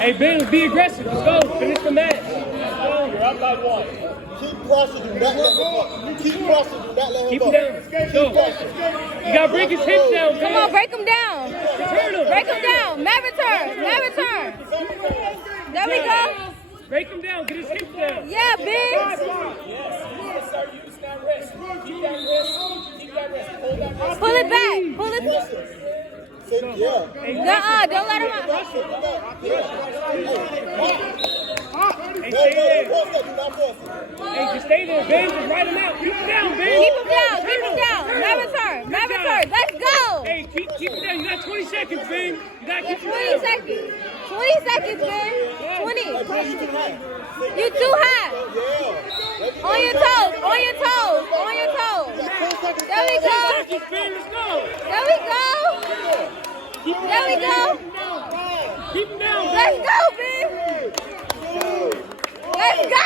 Hey, Ben, be aggressive. Let's go. Finish the match. You're up by 1. Keep pressure, do not let him up. Keep pressure, do not let him Keep up. him down. Go. You got to break his hips down, Ben. Come on, break him down. Turn him. Break him down. Never turn. Never turn. There we go. Break him down. Get his hips down. Yeah, big. Yes. Start using that wrist. Keep that wrist. Keep that wrist. Hold that wrist. Pull it back. Pull it. Yeah. Don't let him out. Hey, stay there. Hey, just stay there, Ben. Just ride him out. Keep him down, Ben. Keep him down. Keep him down. Never turn. Never turn. Let's go. Hey, keep him down. You got 20 seconds, Ben. You got to keep him 20 down. seconds. 20 seconds, man. 20. You too high. On your toes. On your toes. On your toes. There we go. Seconds, Ben. Let's go. There we go. There we go. Keep him down, Ben. Let's go, man. Let's go.